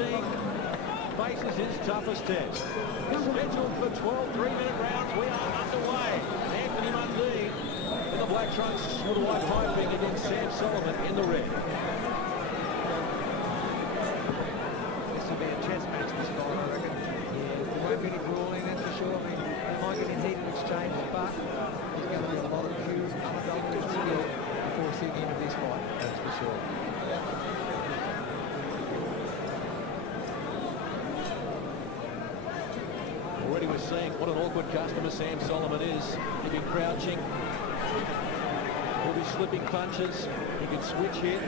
Mundine faces his toughest test. Scheduled for 12 3-minute rounds. We are underway. Anthony Mundine in the black trunks with the white piping against Sam Soliman in the red. This will be a chess match this time, I reckon. Yeah, there won't be any brawling, that's for sure. I mean, they might get in heated exchange, but there's going to be a lot of pure unadulterated skill before we see the end of this fight, that's for sure. Already we're seeing what an awkward customer Sam Soliman is. He'll be crouching. He'll be slipping punches. He can switch here.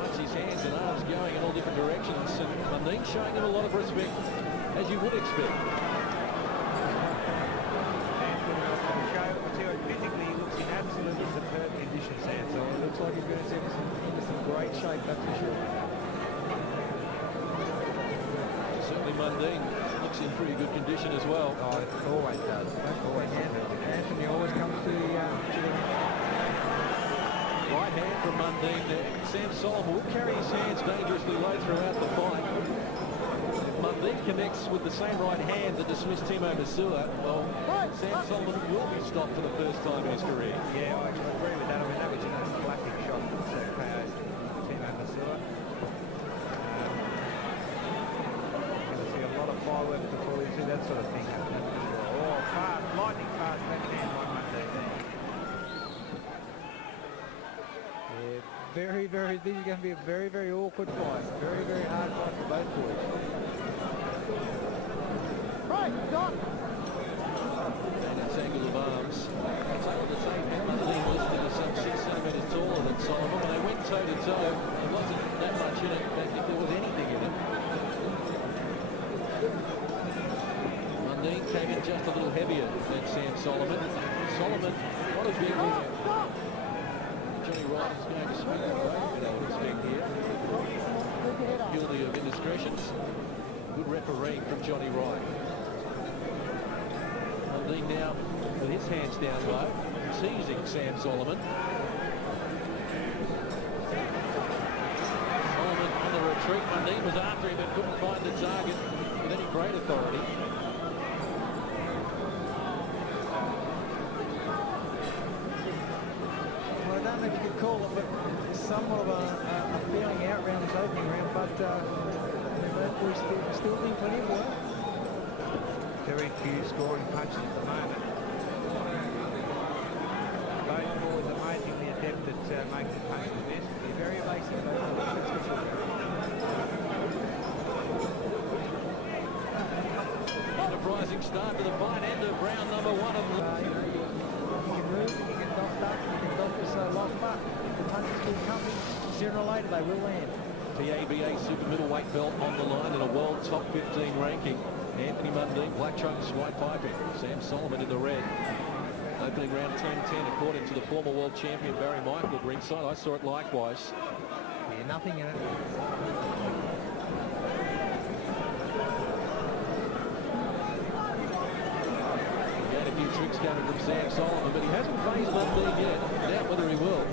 Once his hands and arms going in all different directions, and Mundine showing him a lot of respect, as you would expect. Physically, he looks in absolutely superb condition, Sam. So it looks like he's going to set us into some great shape, that's for sure. Certainly Mundine looks in pretty good condition as well. Oh, it always does. That's always Anthony always comes to the right hand from Mundine there. Sam Soliman will carry his hands dangerously low throughout the fight. If Mundine connects with the same right hand that dismissed Timo Masua, well, Sam Soliman will be stopped for the first time in his career. Yeah, I actually agree with that. I mean, that was a classic shot that KO'd Timo Masua. You're going to see a lot of fireworks before you see that sort of thing happen. Oh, fast, lightning fast backhand by Mundine there. Yeah, this is going to be a very, very awkward fight. Very, very hard fight for both boys. Right, got That angle of arms. It's able to take Mundine listed as some 6 centimetres taller than Soliman. When they went toe-to-toe, there wasn't that much in it, but if there was anything in it. Mundine came in just a little heavier than Sam Soliman. Soliman, what has been Johnny Wright is going to swing the break, I would expect here. Guilty of indiscretions. Good refereeing from Johnny Wright. Mundine now with his hands down low, teasing Sam Soliman. Soliman on the retreat. Mundine was after him but couldn't find the target with any great authority. Well, I don't know if you could call it, but somewhat of a feeling out round this opening round, but both boys still doing plenty of work. Very few scoring punches at the moment. Both boys amazingly adept at making punches miss. They're very evasive, that's for sure. Enterprising start to the fine end of round number 1 of the... You can move, you can duck, you can duck this lock, but the punches will come in. Sooner or later they will land. TABA super middleweight belt on the line in a world top 15 ranking. Anthony Mundine, black trunks, white piping. Sam Soliman in the red. Opening round 10-10 according to the former world champion Barry Michael at ringside. I saw it likewise. Yeah, nothing in it. He had a few tricks coming from Sam Soliman, but he hasn't phased Mundine yet. I doubt whether he will.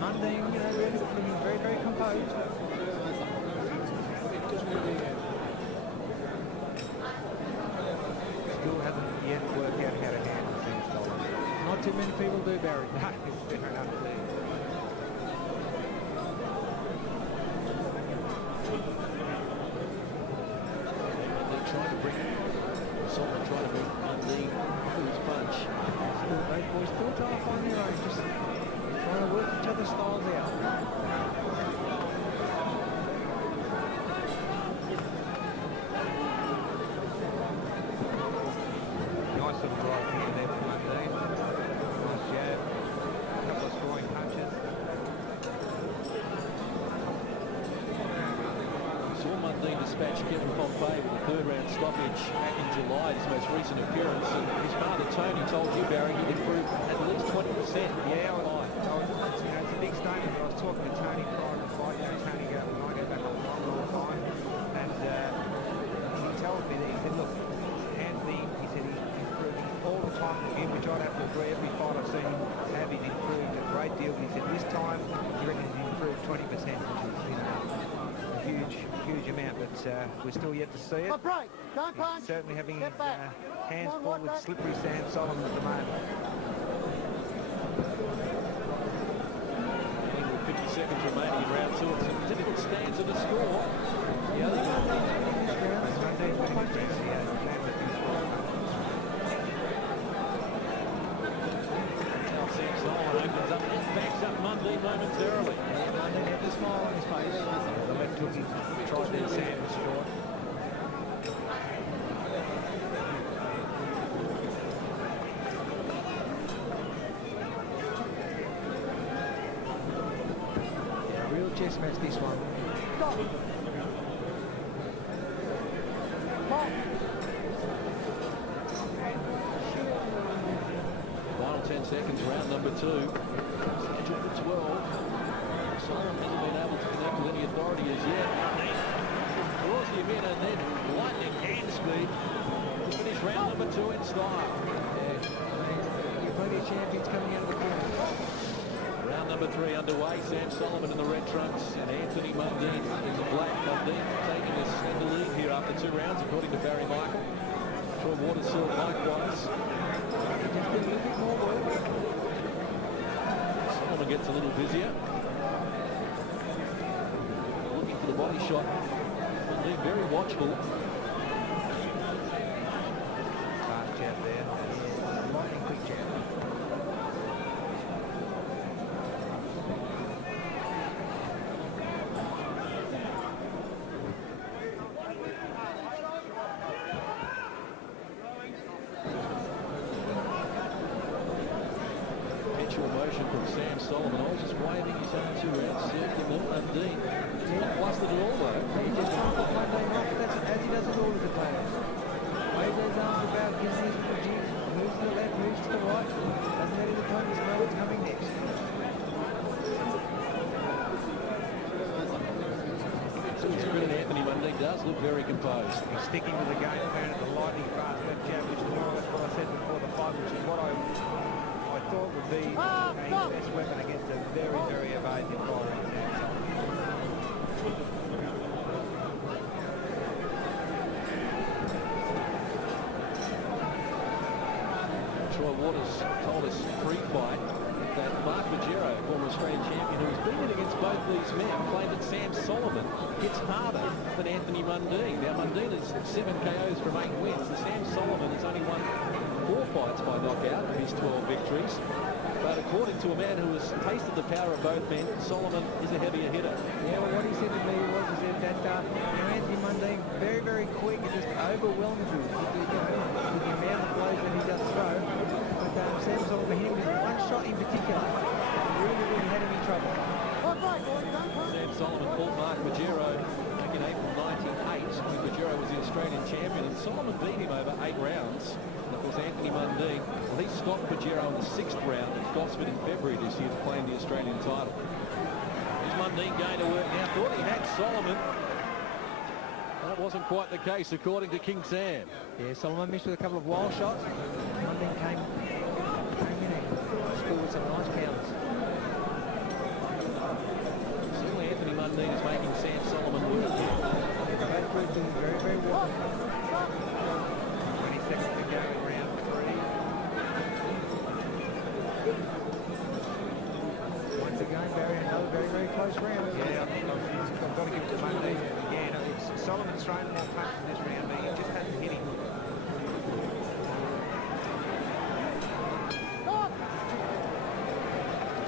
Mundine, really looking very, very composed. Still hasn't yet worked out how to handle things. Not too many people do, Barry. No, it's fair enough to do. Mundine trying to bring Soliman trying to bring Mundine to his punch. Both boys still trying to find their own, just trying to work each other's styles out. Nice little right hand there from Mundine. Nice jab. A couple of scoring punches. Saw Mundine dispatch Kevin Pompey with a third-round stoppage back in July, his most recent appearance. And his father, Tony, told you, Barry, he'd improved at least 20%. Yeah, it's a big statement, but I was talking to Tony prior to the fight. Tony and I go back a long time. And he told me that, he said, look, Anthony, he said he's improving all the time with him, which I'd have to agree every fight. which is a huge amount, but we're still yet to see it. Break. Don't punch. Certainly having his Step back. hands Come on, full right with back. slippery Sam Soliman at the moment. 50 seconds remaining in round two. Some difficult stands of the score. Yeah, I think Mundine's winning this round. Yeah, Now Sam Soliman opens up and backs up Mundine momentarily. Mundine had the smile on his face. The left hook he tried there, Sam was short. Chess match this one. Stop. Stop. Final 10 seconds, round number two. Scheduled for 12. Soliman hasn't been able to connect with any authority as yet. Draws him in and then lightning hand speed to finish round number two in style. Yeah, plenty of champions coming out of the corner. Round number three underway. Sam Soliman in the red trunks and Anthony Mundine in the black. Mundine taking a slender lead here after 2 rounds, according to Barry Michael. Troy Watersfield likewise. Just a little bit more work. Soliman gets a little busier. Looking for the body shot. Mundine very watchful. Fast jab there. Yeah, lightning quick jab. Motion from Sam Soliman. I was just waving his arms around, circling Mundine. He's not flustered at all, though. He just comes off Mundine off. That's as he does it all as a player. Waves those arms about, gives his little jig, moves to the left, moves to the right. Doesn't let his opponents know what's coming next. So it's good, Anthony Mundine does look very composed. He's sticking to the game plan at the lightning fast left jab, which is more or less what I said before the fight, which is what I thought would be a best weapon against a very evasive fighter. Troy Waters told us pre-fight that Mark Pajero, former Australian champion, who has been in against both these men, claimed that Sam Soliman hits harder than Anthony Mundine. Now Mundine is 7 KOs from 8 wins, and Sam Soliman has only won 4 fights by knockout of his 12 victories. But according to a man who has tasted the power of both men, Soliman is a heavier hitter. Yeah, well, what he said to me was, he said that Anthony Mundine very quick and just overwhelms you with the amount of blows that he does throw. But Sam Soliman, him with one shot in particular, really had him in trouble. Sam Soliman fought Mark Pajero back in April 98 when Pajero was the Australian champion, and Soliman beat him over 8 rounds. That was Anthony Mundine. Well, he stopped Pajero in the 6th round at Gosford in February this year to claim the Australian title. Is Mundine going to work now? Thought he had Soliman. That wasn't quite the case, according to King Sam. Yeah, Soliman missed with a couple of wild shots. Mundine came in and scored with some nice counters. Certainly Anthony Mundine is making Sam Soliman work here. Both groups doing very well. 20 seconds to go in round 3. Once again, Barry, another very close round. Yeah, I've got to give it to Mundine again. Solomon's thrown more punches in this round, but he just hasn't hit him.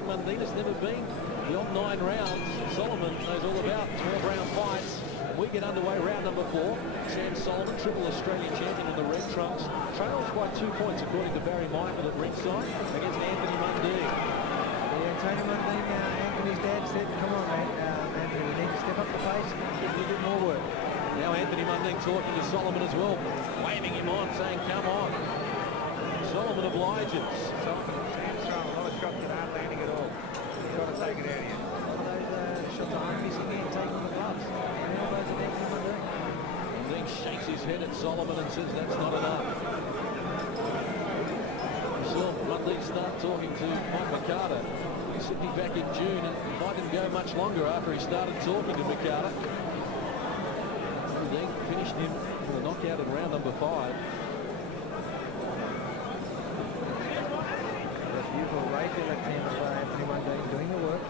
Mundine has never been beyond 9 rounds. Soliman knows all about 12-round fights. We get underway round number 4. Sam Soliman, triple Australian champion in the red trunks, trails by 2 points according to Barry Michael at ringside against Anthony Mundine. Yeah, Tony Mundine, Anthony's dad said, come on mate, Anthony, we need to step up the pace and get a little bit more work. Now Anthony Mundine talking to Soliman as well, waving him on, saying come on. Soliman obliges. Sam's throwing a lot of shots that aren't landing at all. He's got to take it out of you. A lot of those shots are missing there, taking the gloves. Mundine shakes his head at Soliman and says that's not enough. saw Mundine start talking to Mike McCarter. He should be back in June, and it didn't go much longer after he started talking to McCarter. Mundine finished him with a knockout in round number 5. That's beautiful right there, left-hander by Anthony Mundine doing the work,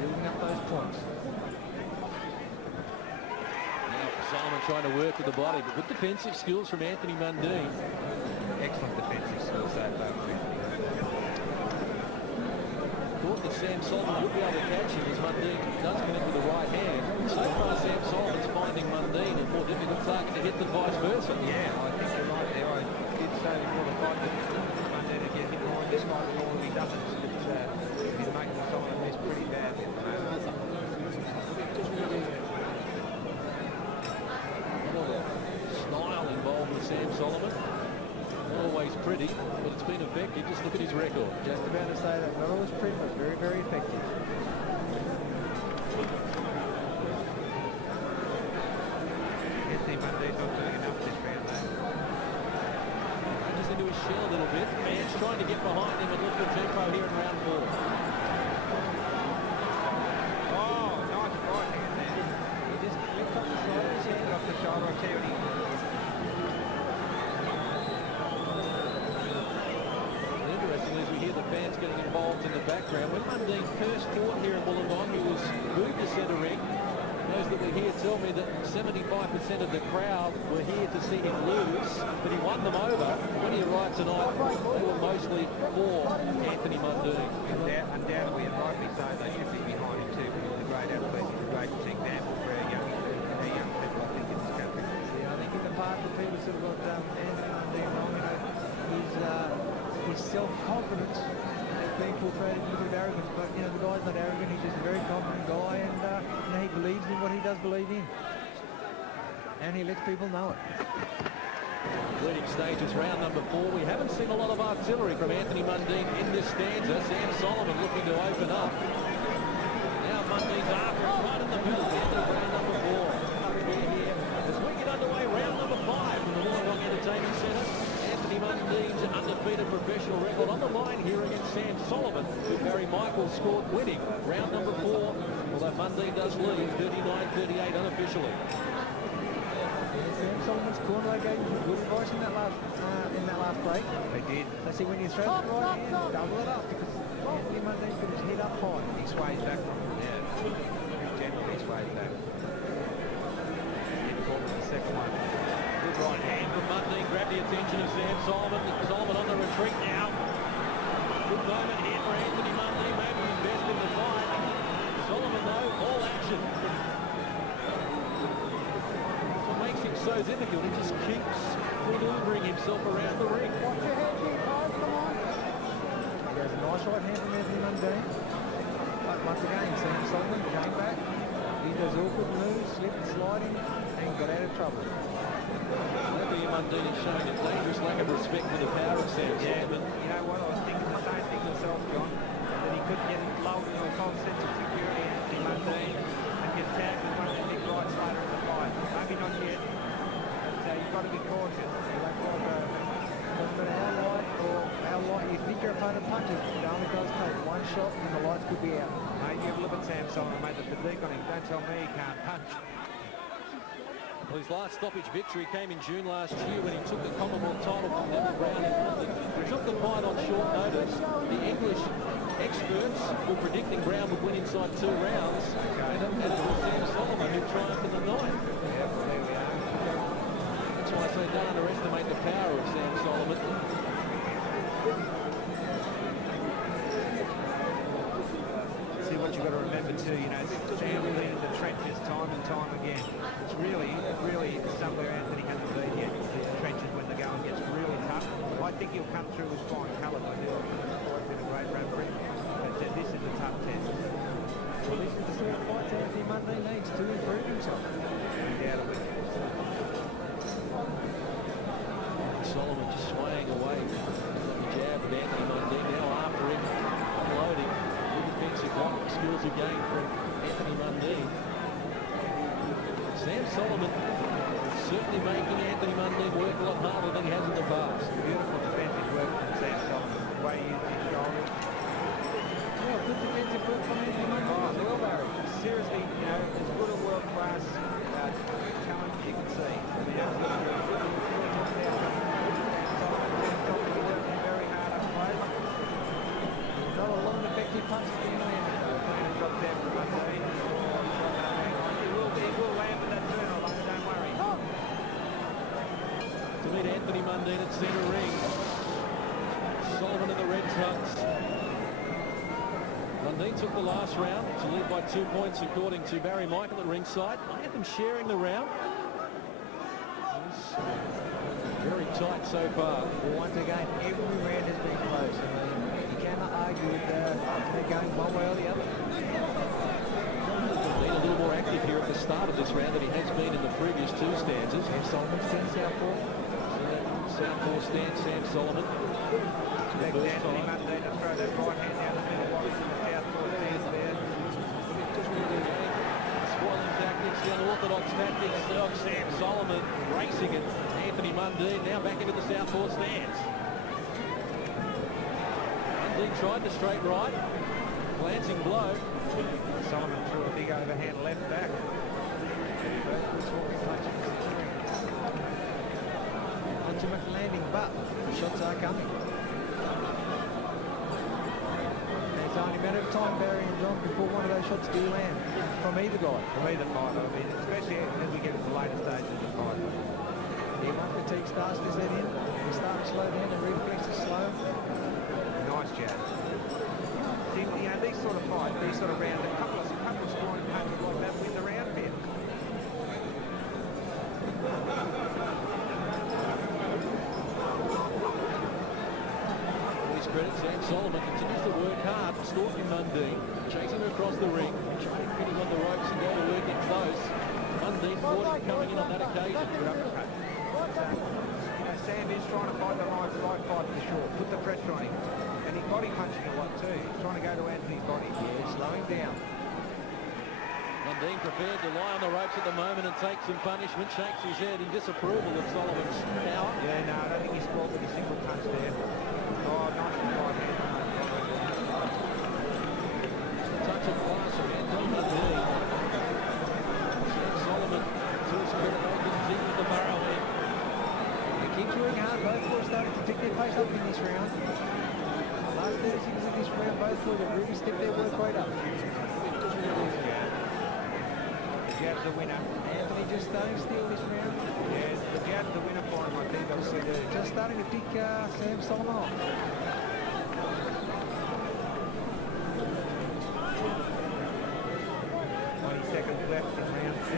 building up those points. Soliman trying to work with the body, but good defensive skills from Anthony Mundine. Excellent defensive skills that Thought that Sam Soliman would be able to catch him as Mundine does connect with the right hand. So far, Sam Soliman's finding Mundine a more difficult target to hit than vice versa. Yeah, I think you're right there. I did say before the fight that Mundine would get hit behind this fight, and all of he doesn't. He's making Soliman miss pretty bad. Style involved with Sam Soliman. Not always pretty, but it's been effective. Just look at his record. Just about to say that. Not always pretty, but very, very effective. Anthony Mundine's not doing enough this round, though. Just into his shell a little bit. Man's trying to get behind him and look for tempo here in round 4. Oh, nice right hand there. He just flipped off the side of his hand off the shoulder. I tell you what he Interesting as we hear the fans getting involved in the background. When Mundine first fought here in Wollongong, he was booed to centre ring. Those that were here tell me that 75% of the crowd were here to see him lose, but he won them over. When he arrived tonight, they were mostly for Anthony Mundine. undoubtedly, and rightly so, they should be behind him too. He's a great athlete. He's a great example for our young people, I think, in this country. Yeah, I think in the past, the people sort of got Anthony Mundine wrong. His self-confidence being portrayed as a bit of arrogance, but the guy's not arrogant. He's just a very confident guy, and he believes in what he does believe in, and he lets people know it. Leading stages, round number 4. We haven't seen a lot of artillery from Anthony Mundine in this stanza. Sam Soliman looking to open up. Now Mundine's after him right in the middle, the end of round number 4. Here as we get underway, round number 5 from the Wollongong Entertainment Centre. Anthony Mundine's undefeated professional record on the line here against Sam Soliman, who Barry Michael scored winning round number 4, although Mundine does lead 39-38 unofficially. Sam Soliman's corner, they gave him good advice in that last break. They did. They said when you throw the right hand, double it up, because Anthony Mundine's got his head up high. He sways back from it. Yeah, very gently he sways back. Get caught with the second one. Good right hand from Mundine, grabbed the attention of Sam Soliman. Soliman on the retreat now. Good moment here for Anthony Mundine, maybe his best in the fight. Soliman though, all action. What makes him so difficult, he just keeps maneuvering himself around the ring. Watch your head, deep, guys, come on. There's a nice right hand from Anthony Mundine. But once again, Sam Soliman came back. He does awkward moves, slipping, sliding, and got out of trouble. Maybe Mundine is showing a dangerous lack of respect for the power of Sam Soliman. You know what, I was thinking the same thing myself, John, that he couldn't get lulled into a false sense of security, Anthony Mundine, and get tagged with one of the big rights later in the fight. Maybe not yet, so you've got to be cautious. You don't want to, doesn't matter how light or how light you think your opponent punches, it only does take one shot and the lights could be out. Mate, you have a look at Sam Soliman, mate, the physique on him. Don't tell me he can't punch. Well, his last stoppage victory came in June last year when he took the Commonwealth title from Neville Brown in London. He took the fight on short notice. The English experts were predicting Brown would win inside 2 rounds, and it was Sam Soliman who triumphed in the night. Yeah, well, there we are. That's why I say don't underestimate the power of Sam Soliman. See what you've got to remember too, Sam been in the trenches time and time again. It's really somewhere Anthony hasn't been yet, the trenches when the going gets really tough. I think he'll come through with fine colours. I do. It's been a great run for him. But this is a tough test. Well, this is the sort of fights Anthony Mundine needs to improve himself. Undoubtedly. Soliman just swaying away. The jab of Anthony Mundine now after him, unloading. Good defensive block skills again from Anthony Mundine. Sam Soliman certainly making Anthony Mundine work a lot harder than he has in the past. Beautiful defensive work from Sam Soliman, the way he uses his shoulders. Yeah, good defensive work from Anthony Mundine as well, Barry. Seriously, you know, as good a world-class talent as you can see. I mean, working very hard up play. Not a lot of effective punches being landed, though. Dropped down from Mundine. He will land with that turn, don't worry. To meet Anthony Mundine at centre ring. Soliman in the red trunks. Mundine took the last round to lead by 2 points according to Barry Michael at ringside. Anthem sharing the round. It's very tight so far. Once again, every round has been close. I mean, you cannot argue with they're going one way or the other. Been a little more active here at the start of this round than he has been in the previous two stanzas. Sam Soliman stands southpaw. Southpaw stance, Sam Soliman. Anthony Mundine to throw that right hand down the middle while he's in the southpaw stance there. Spoiling tactics, the unorthodox tactics of Sam Soliman racing it. Anthony Mundine now back into the southpaw stance. Mundine tried the straight right. Glancing blow. Soliman threw a big overhand left back. Ultimate landing, but the shots are coming. It's only a matter of time, Barry and John, before one of those shots do land from either guy. From either fighter, I mean, especially as we get to the later stages of the fight. Yeah, once fatigue starts to set in, we start to slow down and reflexes slow. Nice jab. See, you know, these sort of fights, these sort of rounds, a couple of scoring punches like that win the round a bit. Credit, Sam Soliman continues to work hard, stalking Mundine, chasing her across the ring, trying to get him on the ropes and go to work in close. Mundine caught him coming in on that occasion. You know, Sam is trying to fight the right fight for sure. Put the pressure on him. And he's body punching a lot too. He's trying to go to Anthony's body. Yeah, slowing down. Mundine prepared to lie on the ropes at the moment and take some punishment, shakes his head in disapproval of Soliman's power. Yeah, no, I don't think he scored with a single punch there. Oh, nice right hand. Touch of class from Anthony Mundine. Sam Soliman, to his credit, they continue the barrel in. They keep working hard. Both boys starting to pick their pace up in this round. The last 30 seconds of this round, both boys have really stepped their work rate up. The jab's the winner. Anthony just starting to steal this round. Yes, the jab's the winner for him, I think. Just starting to pick Sam Soliman off. 20 seconds left in round 6.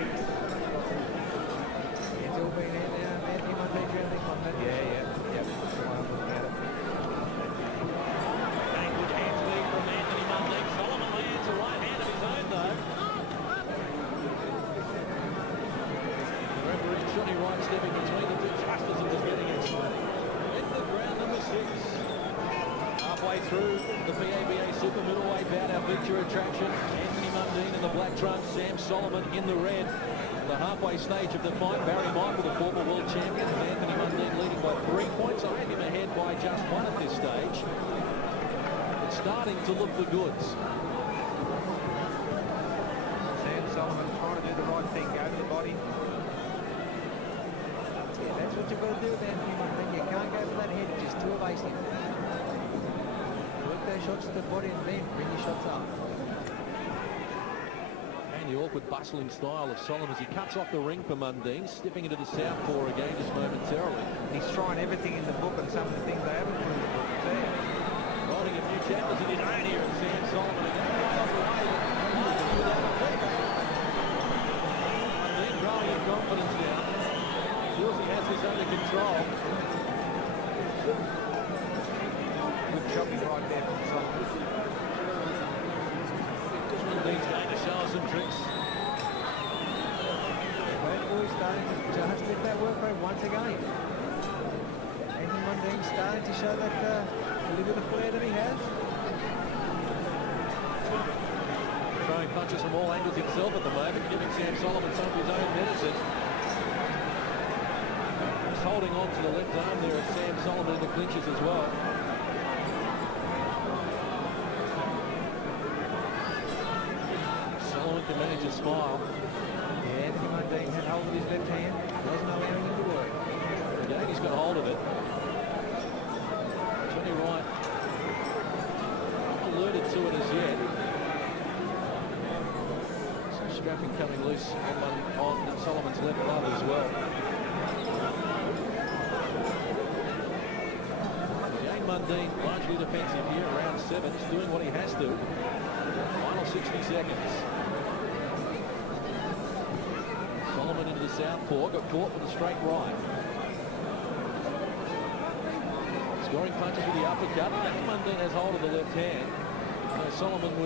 It's all been Anthony Mundine round this one. Yeah. That's why I'm looking at it. Good hands lead from Anthony Mundine. Soliman lands a right hand of his own though. Referee Johnny Wright stepping between the two just as it was getting it. Into round number 6. Halfway through the PABA Super Middleweight bout, our feature attraction, Anthony Mundine in the black trunks, Sam Soliman in the red. The halfway stage of the fight, Barry Michael, the former world champion, and Anthony Mundine leading by 3 points. I have him ahead by just 1 at this stage. It's starting to look the goods. Sam Soliman trying to do the right thing, go to the body. Yeah, that's what you've got to do with Anthony Mundine. You can't go for that head, just too evasive. Work those shots to the body and then bring your shots up. And the awkward bustling style of Soliman as he cuts off the ring for Mundine, stepping into the southpaw again just momentarily. He's trying everything in the book and some of the things they haven't put in the book. There. Writing a few chapters in his own here at Sam Soliman again. Mundine growing in confidence now. Feels he has this under control. Good chopping right there from Soliman. Mundine's going to show us some tricks. Both boys starting to just lift that work rate once again. Anthony Mundine starting to show that little bit of flair that he has. Throwing punches from all angles himself at the moment, giving Sam Soliman some of his own medicine. Just holding on to the left arm there of Sam Soliman in the clinches as well. smile. Yeah, Anthony Mundine had hold of his left hand. Wasn't allowing him to work. Again, he's got hold of it. Johnny Wright not alerted to it as yet. Some strapping coming loose on Solomon's left glove as well. Again, Mundine largely defensive here, round 7. He's doing what he has to. Final 60 seconds. Soliman into the southpaw, got caught with a straight right. Scoring punches with the uppercut. Mundine has hold of the left hand. Soliman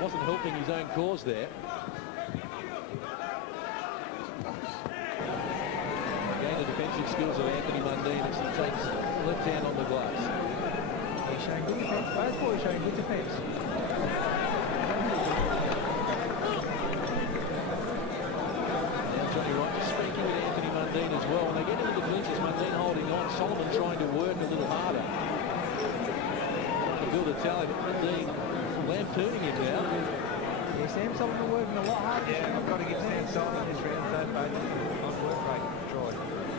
wasn't helping his own cause there. Again, the defensive skills of Anthony Mundine as he takes left hand on the gloves. He's showing good defence. Both boys showing good defence. Johnny Wright speaking with Anthony Mundine as well. When they get into the clinches, Mundine holding on. Soliman trying to work a little harder. Trying to build a tally, but Mundine lampooning him now. Yeah, Sam Soliman working a lot harder. Yeah, I've got to give Sam Soliman this round. Don't both on work rate, Troy.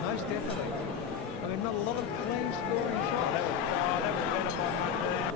Most definitely. I mean, not a lot of clean scoring shots. That was better by Mundine.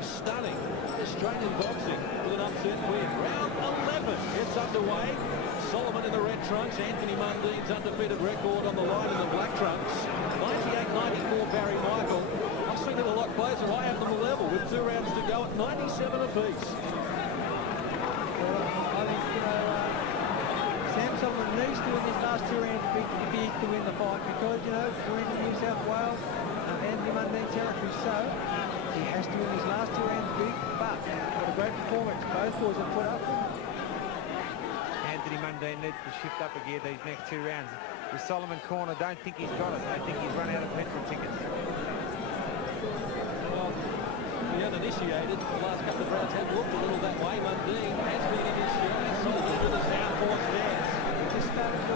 Stunning Australian boxing with an upset win. Round 11 gets underway. Soliman in the red trunks. Anthony Mundine's undefeated record on the line in the black trunks. 98-94 Barry Michael. I've seen it a lot closer. I have them level with 2 rounds to go at 97 apiece. Well, I think, Sam Soliman needs to win these last 2 rounds if he is to win the fight, because, we're in New South Wales, Anthony Mundine territory, so he has to win his last 2 rounds big, but what a great performance both boys have put up. Anthony Mundine needs to shift up a gear these next 2 rounds. The Soliman corner, don't think he's got it. I think he's run out of petrol tickets. Well, he had initiated. The last couple of rounds had looked a little that way. Mundine has been initiated. Soliman with a sound force dance. Just started to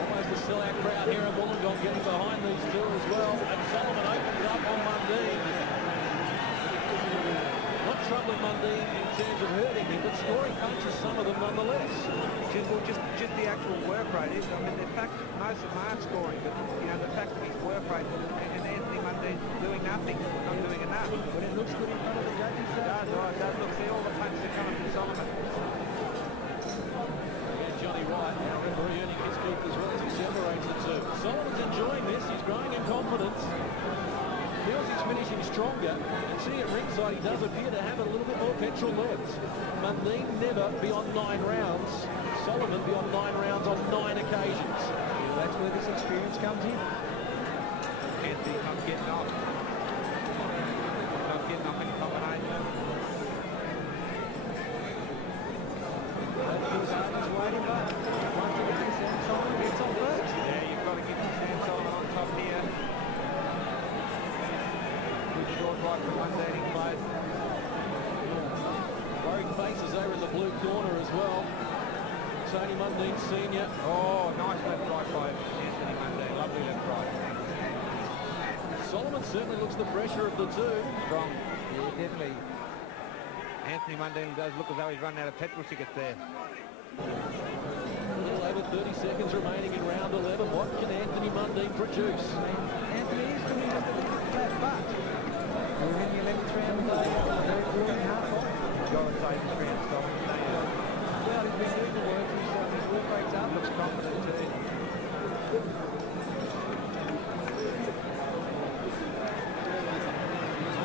Almost a sellout crowd here in Wollongong getting behind these two as well. And Soliman opens up on Mundine. Not troubling Mundine in terms of hurting him, but scoring punches some of them nonetheless. Just the actual work rate is, the fact that most of them aren't scoring, but the fact that his work rate and Anthony Mundine's doing nothing, not doing enough. But it looks good in front of the judges. It does, right? It does. Look, see all the punches that come from Soliman. And Johnny Wright, our referee, earning his keep as well as he separates the two. Soliman's enjoying this. He's growing in confidence. Feels he's finishing stronger. And sitting at ringside, he does appear to have a little bit more petrol left. Mundine never beyond 9 rounds. Soliman beyond 9 rounds on 9 occasions. Well, that's where this experience comes in. Anthony not getting off. Not getting off any combination. He's waiting, but once again, Sam Soliman gets on first. Yeah, you've got to get Sam Soliman on top here. Good short right from Mundine close. Worried faces over in the blue corner as well. Tony Mundine Sr. Oh, nice left right by Anthony Mundine. Lovely left right. Soliman certainly looks the pressure of the two. Strong. Yeah, definitely. Anthony Mundine does look as though he's run out of petrol tickets there. A little over 30 seconds remaining in round 11. What can Anthony Mundine produce? Anthony is doing just a little bit flat, but we're in the 11th round of a very grueling half fight. You've got to say this round, Soliman. Well, he's been doing the work. His work rate's up. Looks confident too.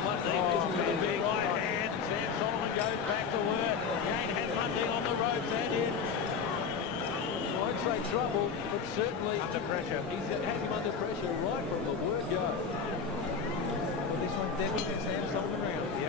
Mundine just with a big trouble, but certainly Under pressure. he's has him under pressure right from the word go. Well, this one's definitely Sam Soliman round.